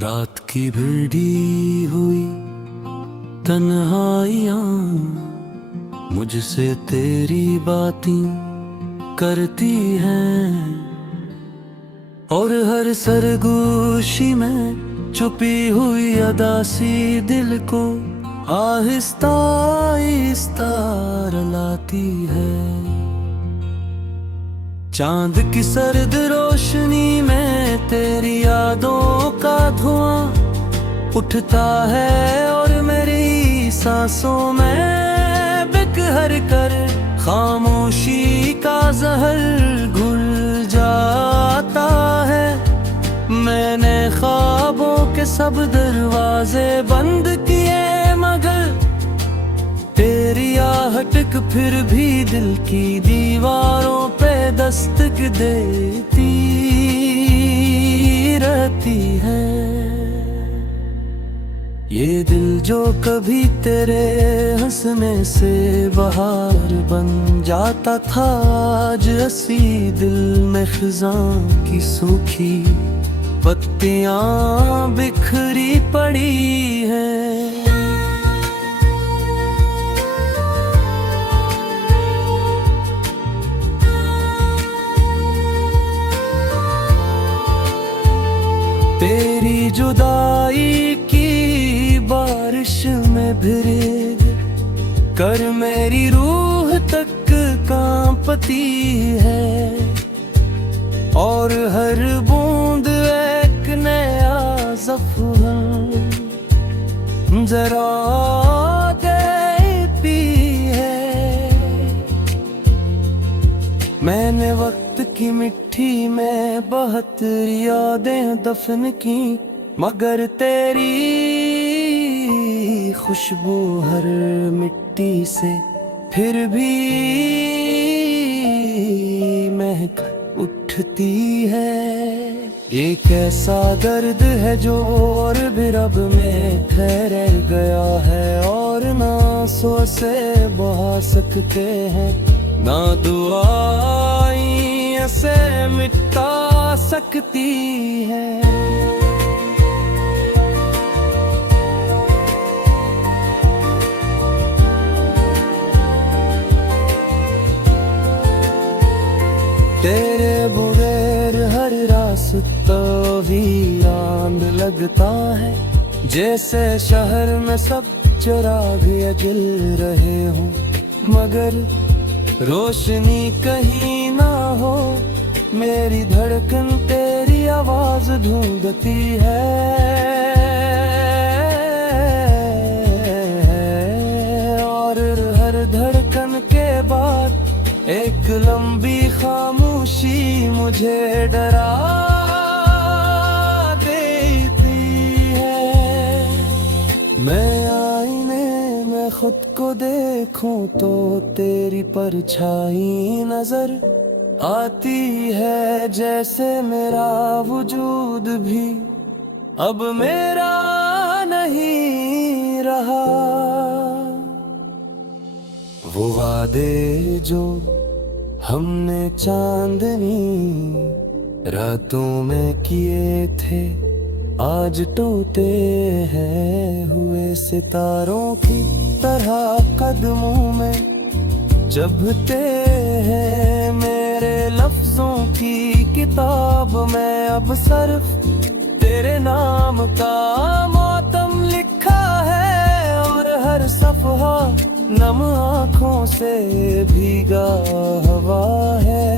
रात की भिड़ी हुई तन्हाइयाँ मुझसे तेरी बातें करती हैं, और हर सरगोशी में छुपी हुई अदासी दिल को आहिस्ता आहिस्ता रुलाती है। चांद की सर्द रोशनी में तेरी यादों का धुआं उठता है, और मेरी सांसों में बिखर कर खामोशी का जहर घुल जाता है। मैंने ख्वाबों के सब दरवाजे बंद किए, मगर तेरी आहट फिर भी दिल की दीवारों पे दस्तक देती रहती है। ये दिल जो कभी तेरे हंसने से बहार बन जाता था, आज हंसी दिल में खिज़ां की सूखी पत्तियां बिखरी पड़ी है। तेरी जुदाई की बारिश में भीग कर मेरी रूह तक कांपती है, और हर बूंद एक नया ज़ख्म जरा देती है। मैंने वक्त की मिट्टी में 72 यादें दफन की, मगर तेरी खुशबू हर मिट्टी से फिर भी महक उठती है। एक ऐसा दर्द है जो और भी रब में ठहर गया है, और ना आंसू से बहा सकते हैं, ना दुआएं से मिटा सकती है। तेरे बगैर हर रास्ता वीरान लगता है, जैसे शहर में सब चिराग जल रहे हों, मगर रोशनी कहीं ना हो। मेरी धड़कन तेरी आवाज ढूंढती है, और हर धड़कन के बाद एक लंबी खामोशी मुझे डरा देती है। मैं आईने में खुद को देखूं तो तेरी परछाई नजर आती है, जैसे मेरा वजूद भी अब मेरा नहीं रहा। वो वादे जो हमने चांदनी रातों में किए थे, आज टूटे हैं हुए सितारों की तरह कदमों में चुभते हैं। मेरे लफ्जों की किताब में अब सिर्फ तेरे नाम का मातम लिखा है, और हर सफ़हा नम आँखों से भीगा हवा है।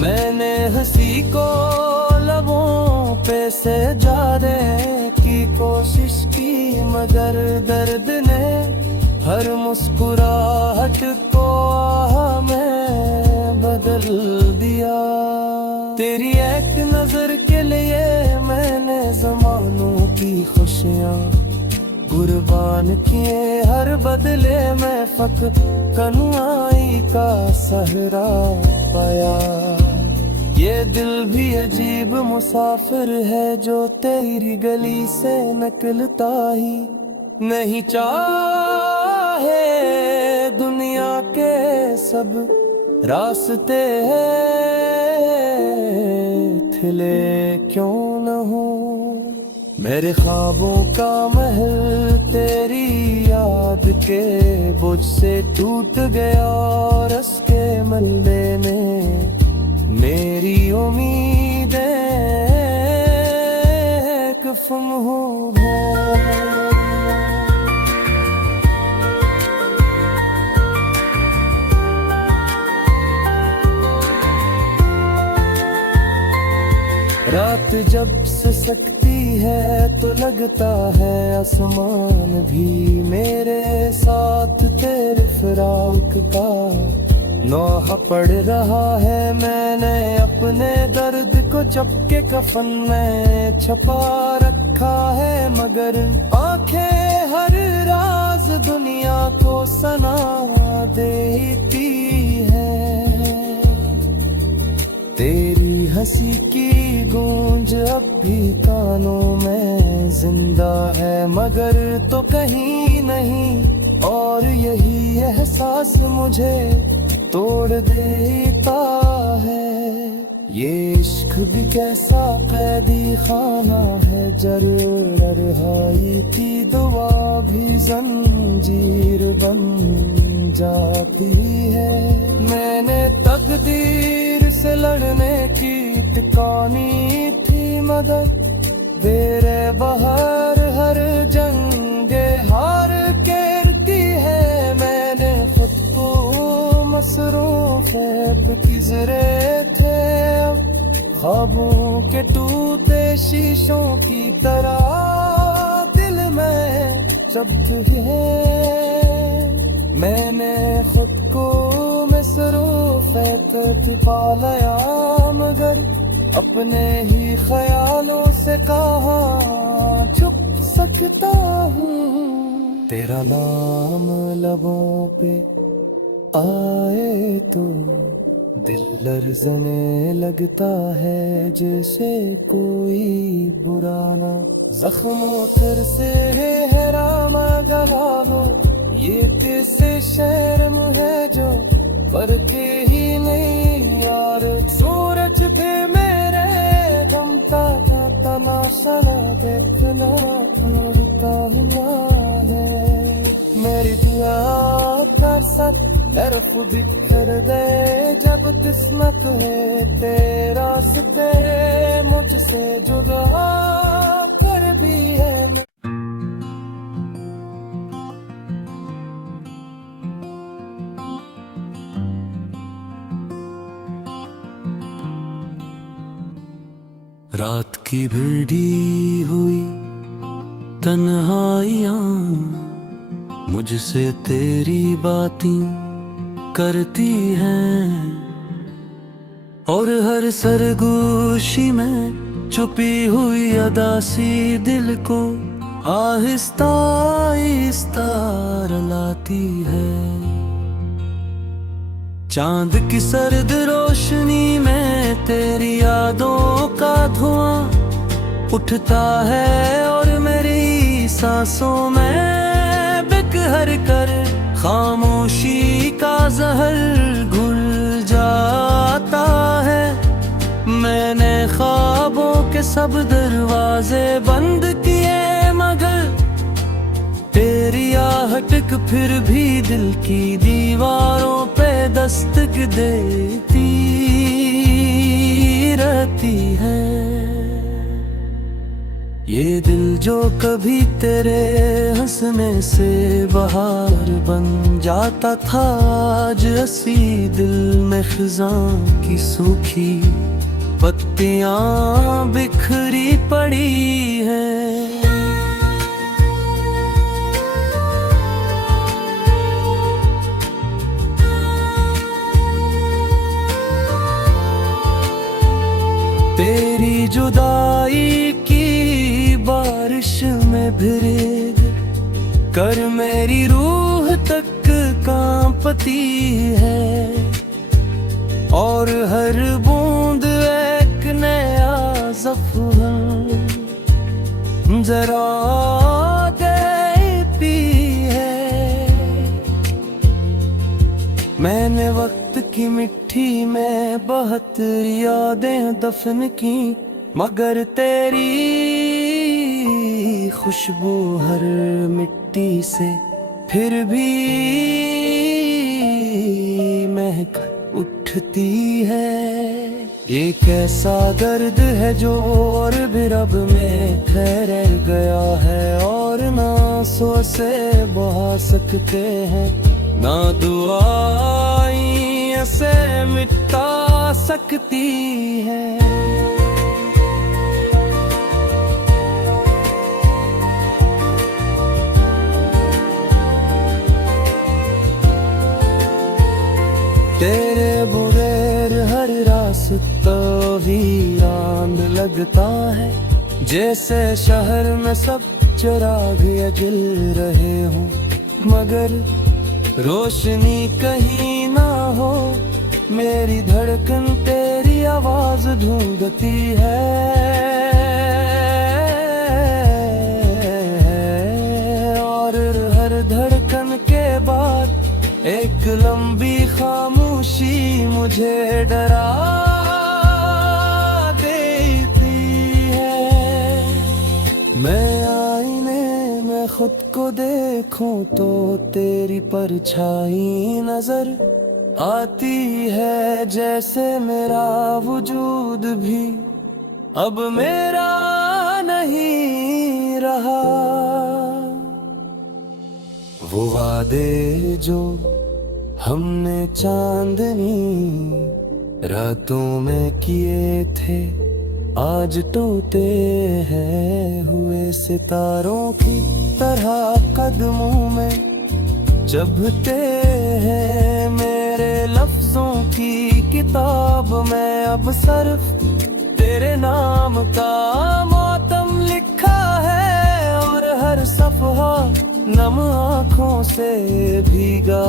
मैंने हंसी को लबों पे से जाने की कोशिश की, मगर दर्द ने हर मुस्कुराहट को आह में बदल दिया। तेरी एक नजर के लिए मैंने ज़मानों की खुशियाँ कुर्बान किए, हर बदले में फक्र कनुआई का सहरा पाया। ये दिल भी अजीब मुसाफिर है जो तेरी गली से निकलता ही नहीं चाहे। दुनिया के सब रास्ते थे मिले क्यों न हो। मेरे ख्वाबों का महल तेरी याद के बोझ से टूट गया, और उसके मलबे में मेरी उम्मीदें कफन हो गए। रात जब सिसकती है तो लगता है आसमान भी मेरे साथ तेरे फिराक का नौहा पड़ रहा है। मैंने अपने दर्द को चपके कफन में छपा रखा है, मगर आंखें हर राज दुनिया को सना देती है। तेरी हंसी की गूंज अब भी कानों में जिंदा है, मगर तो कहीं नहीं, और यही एहसास मुझे तोड़ देता है। ये इश्क भी कैसा कैदी खाना है, जरूर रिहाई की दुआ भी जंजीर बन जाती है। मैंने तकदीर से लड़ने की टिकानी थी मदद, तेरे बाहर हर जंगे हार केरती है। मैंने खुद को मसरूफियत गुज़रे थे, ख्वाबों के टूटे शीशों की तरह दिल में जब्त है। मैंने खुद को मसरूफियत छिपा लिया, मगर अपने ही ख्यालों से कहाँ छुप सकता हूँ। तेरा नाम लबों पे आए तो दिल लर्ज़ने लगता है, जैसे कोई बुराना जख्मों फिर से है रामा गला लो। ये कैसे शर्म है जो पर के ही नहीं यार, सूरज भी मेरे जमता था तमाशा देखना रुका हुआ है। मेरी दुआ कर सक मेरा खुद कर दे, जब किस्मत है तेरा सिते मुझसे जुदा कर भी है। रात की भिड़ी हुई तन्हाइयाँ मुझसे तेरी बातें करती हैं, और हर सरगोशी में छुपी हुई अदासी दिल को आहिस्ता आहिस्ता रुलाती है। चांद की सर्द रोशनी में तेरी यादों का धुआं उठता है, और मेरी सांसों में बिखर कर खामोशी का जहर घुल जाता है। मैंने ख्वाबों के सब दरवाजे बंद किए, मगर तेरी आहट फिर भी दिल की दीवारों पे दस्तक देती रहती है। ये दिल जो कभी तेरे हंसने से बहार बन जाता था, आज हंसी दिल में खिज़ां की सूखी पत्तियां बिखरी पड़ी है। तेरी जुदाई की बारिश में भीग कर मेरी रूह तक कांपती है, और हर बूंद एक नया ज़ख्म जरा देती है। मैंने वक्त की मिट्टी में 72 यादें दफन की, मगर तेरी खुशबू हर मिट्टी से फिर भी महक उठती है। एक ऐसा दर्द है जो और भी रब में ठहर गया है, और ना आंसू से बहा सकते हैं, ना दुआएं ऐसे मिटा सकती है। तेरे बगैर हर रास्ता वीरान लगता है, जैसे शहर में सब चिराग जल रहे हों, मगर रोशनी कहीं ना हो। मेरी धड़कन तेरी आवाज ढूंढती है, और हर धड़कन के बाद एक लंबी खामोशी मुझे डरा देती है। मैं आईने में खुद को देखूं तो तेरी परछाई नजर आती है, जैसे मेरा वजूद भी अब मेरा नहीं रहा। वो वादे जो हमने चांदनी रातों में किए थे, आज टूटे हैं हुए सितारों की तरह कदमों में चुभते हैं। मेरे लफ्जों की किताब में अब सिर्फ तेरे नाम का मातम लिखा है, और हर सफहा नम आँखों से भीगा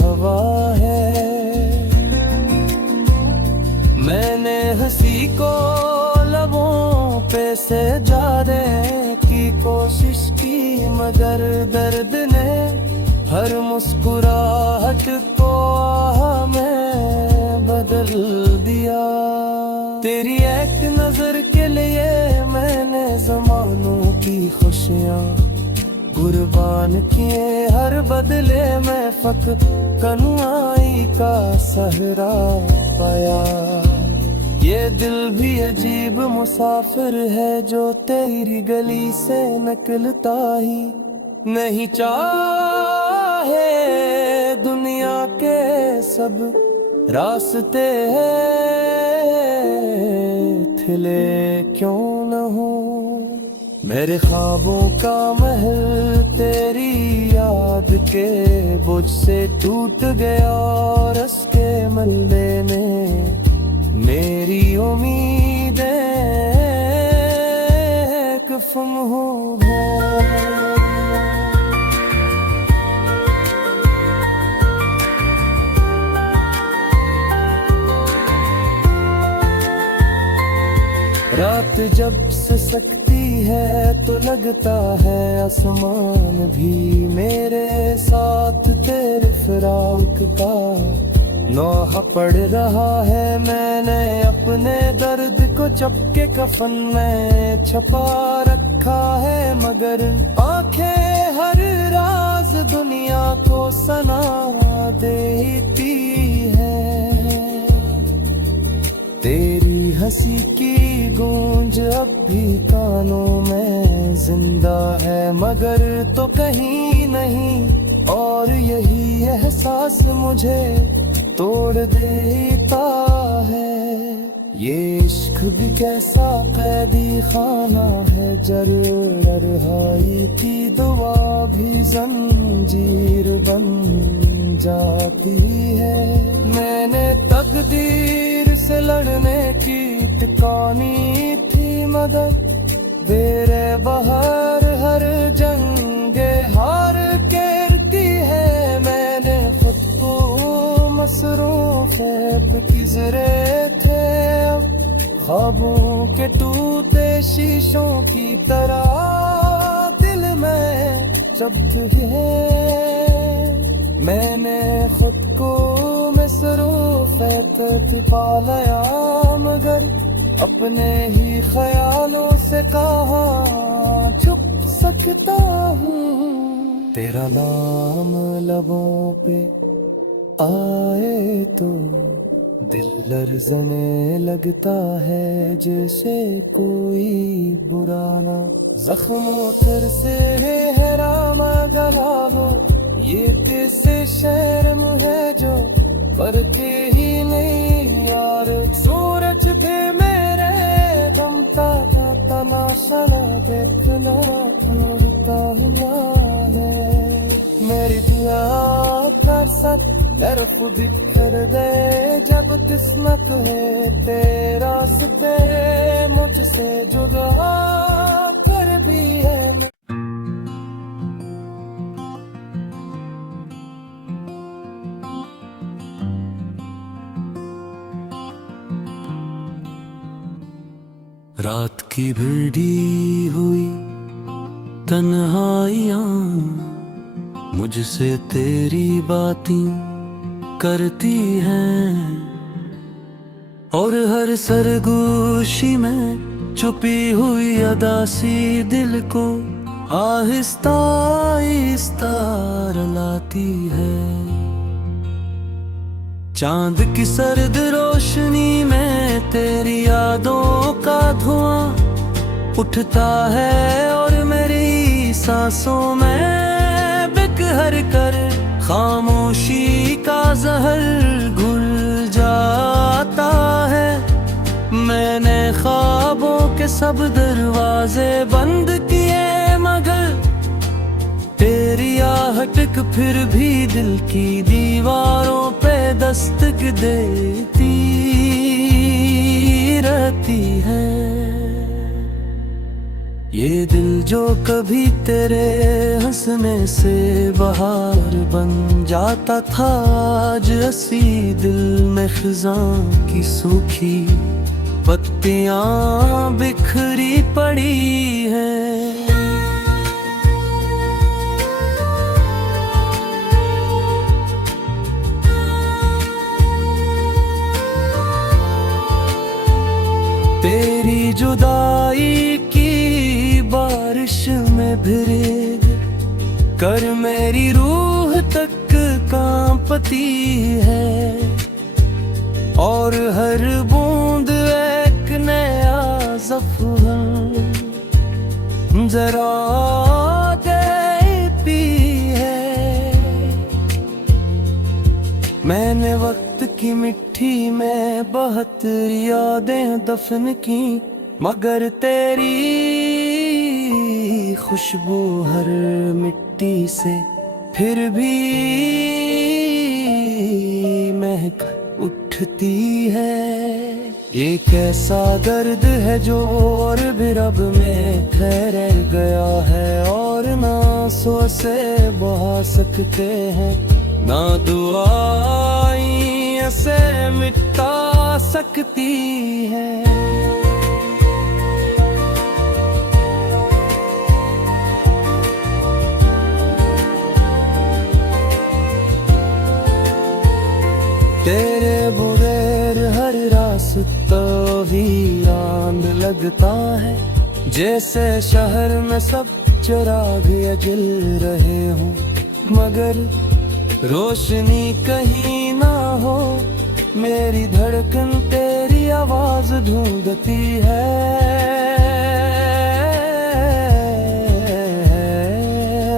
हवा है। मैंने हंसी को लबों पे से जाने की कोशिश की, मगर दर्द ने हर मुस्कुराहट को में बदल दिया। तेरी एक नजर के लिए मैंने जमानों की खुशियाँ कुर्बान किए, हर बदले में फक कनुआई का सहरा पाया। ये दिल भी अजीब मुसाफिर है जो तेरी गली से निकलता ही नहीं चाहे। दुनिया के सब रास्ते थिले क्यों न हो, मेरे ख्वाबों का महल तेरी याद के बोझ से टूट गया, और उसके मलबे ने मेरी उम्मीदें कफन हो गए। रात जब सिसकती है तो लगता है आसमान भी मेरे साथ तेरे फिराक का नौहा पड़ रहा है। मैंने अपने दर्द को चपके कफन में छपा रखा है, मगर आंखें हर राज दुनिया को सना देती है। तेरी हंसी की गूंज अब भी कानों में जिंदा है, मगर तो कहीं नहीं, और यही एहसास मुझे तोड़ देता है। ये इश्क भी कैसा कैदी खाना है, जल रहाई की दुआ भी जंजीर बन जाती है। मैंने तकदीर से लड़ने की टिकानी थी मदद, बेरे बहार हर जंगे हार करती है। मैंने खुद को मसरूफियत गुजरे थे, ख्वाबों के टूटे शीशों की तरह दिल में जब्त है। मैंने खुद को सरूफत पालया मगर अपने ही ख्यालों से कहाँ छुप सकता हूँ। तेरा नाम लबों पे आए तो दिल लर्ज़ने लगता है, जैसे कोई बुराना जख्मों पर से है रामा गला हो। ये तेरे शर्म है जो करते ही नहीं यार। सूरज भी मेरे गमता जाता नाशना देखना छोड़ता हुआ है। मेरी दुआ कर सक मेरे खुद कर दे जब किस्मत है तेरा से मुझसे जुदा कर भी है। रात की भिड़ी हुई तन्हाइयाँ मुझसे तेरी बातें करती हैं, और हर सरगोशी में छुपी हुई अदासी दिल को आहिस्ता आहिस्ता रुलाती है। चांद की सर्द रोशनी में तेरी यादों का धुआं उठता है, और मेरी सांसों में बिखर कर खामोशी का जहर घुल जाता है। मैंने ख्वाबों के सब दरवाजे बंद किए मगर तेरी आहट फिर भी दिल की दीवारों पे दस्तक देती रहती है। ये दिल जो कभी तेरे हंसने से बहार बन जाता था, आज हंसी दिल में खिज़ां की सूखी पत्तियां बिखरी पड़ी है। तेरी जुदाई की बारिश में भीग कर मेरी रूह तक कांपती है, और हर बूंद एक नया ज़ख्म जरा देती है। मैंने वक्त की मिट्टी में 72 यादें दफन की, मगर तेरी खुशबू हर मिट्टी से फिर भी महक उठती है। एक ऐसा दर्द है जो और भी रब में ठहर गया है, और ना आंसू से बहा सकते हैं, ना दुआएं ऐसे मिटा सकती है। तेरे बगैर हर रास्ता वीरान लगता है, जैसे शहर में सब चिराग जल रहे हों, मगर रोशनी कहीं ना हो। मेरी धड़कन तेरी आवाज ढूंढती है,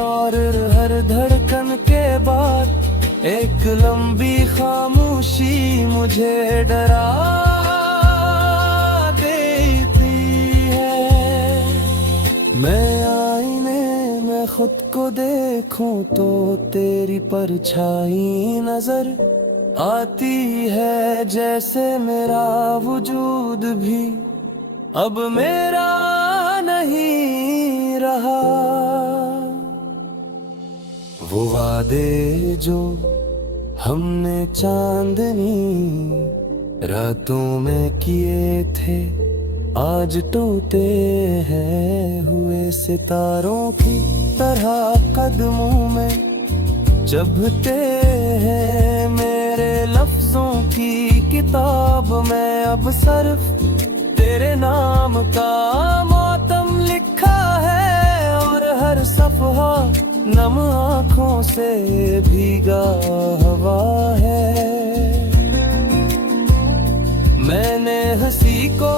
और हर धड़कन के बाद एक लंबी खामोशी मुझे डरा देती है। मैं आईने में खुद को देखूं तो तेरी परछाई नजर आती है, जैसे मेरा वजूद भी अब मेरा नहीं रहा। वो वादे जो हमने चांदनी रातों में किए थे, आज टूटे हैं हुए सितारों की तरह कदमों में चुभते हैं मेरे ये लफ्जों की किताब में अब सिर्फ तेरे नाम का मातम लिखा है, और हर सफहा नम आँखों से भीगा हवा है। मैंने हंसी को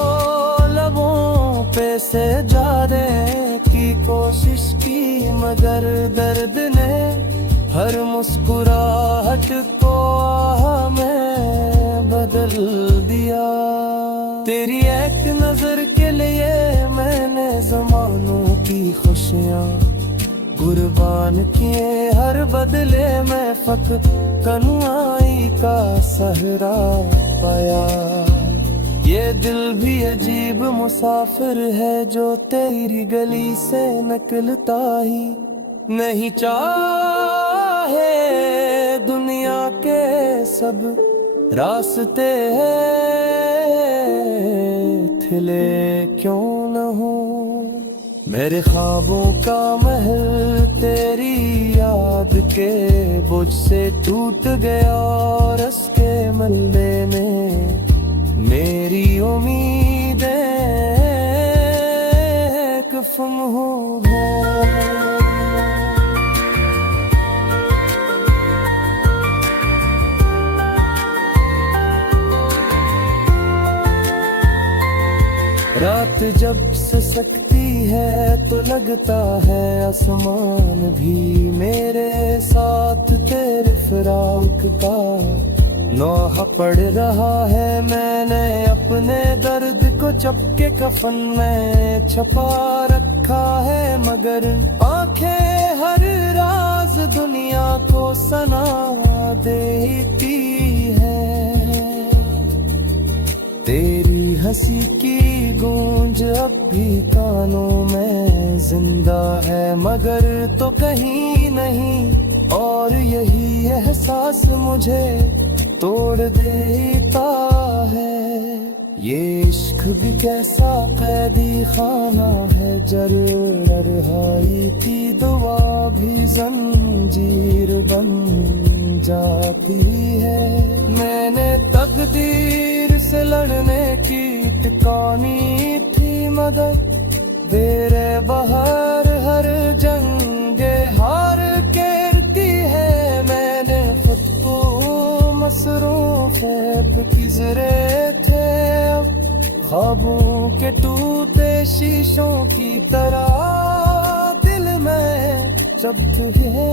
लबों पे से जाने की कोशिश की, मगर दर्द ने हर मुस्कुराहट को आह में बदल दिया। तेरी एक नजर के लिए मैंने जमानों की खुशियाँ कुर्बान किए, हर बदले में फख्र कनुआई का सहरा पाया। ये दिल भी अजीब मुसाफिर है जो तेरी गली से निकलता ही नहीं चाहे। दुनिया के सब रास्ते हैं, खिले क्यों न हो। मेरे ख्वाबों का महल तेरी याद के बोझ से टूट गया, और उसके मलबे में मेरी उम्मीदें कफन हो गए। रात जब सिसकती है तो लगता है आसमान भी मेरे साथ तेरे फिराक का नौहा पड़ रहा है। मैंने अपने दर्द को चपके कफन में छपा रखा है, मगर आंखें हर राज दुनिया को सना देती है। तेरी हंसी की गूंज अब भी कानों में जिंदा है, मगर तो कहीं नहीं, और यही एहसास मुझे तोड़ देता है। ये इश्क भी कैसा कैदी खाना है, जर रहाई की दुआ भी जंजीर बन जाती है। मैंने तकदीर से लड़ने की टिकानी थी मदद, तेरे बहार हर जंगे हार केरती है। मैंने खुद को मसरूफियत गुजरे थे, अब ख्वाबों के टूटे शीशों की तरह दिल में जब्त है।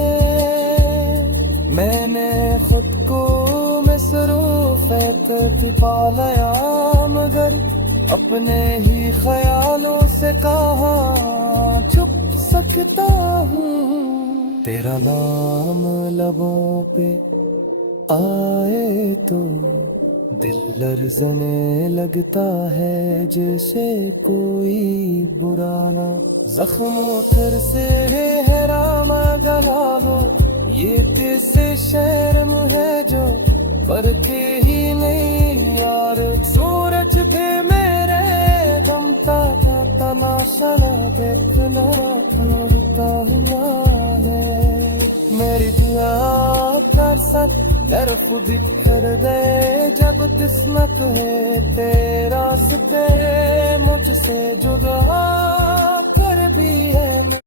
मैंने खुद को मसरूफियत छिपा लिया, मगर अपने ही ख्यालों से कहाँ छुप सकता हूँ। तेरा नाम लबों पे आए तो दिल लर्ज़ने लगता है, जैसे कोई बुरा ना जख्मों फिर से है रामा गला लो। ये जैसे शर्म है जो बरके ही नहीं यार, सूरज भी मेरे जमता था तमाशा देखना रुका हुआ है। मेरी दुआ कर सक तरफ दिखर दे, जब किस्मत है तेरा से मुझसे जुदा कर भी है।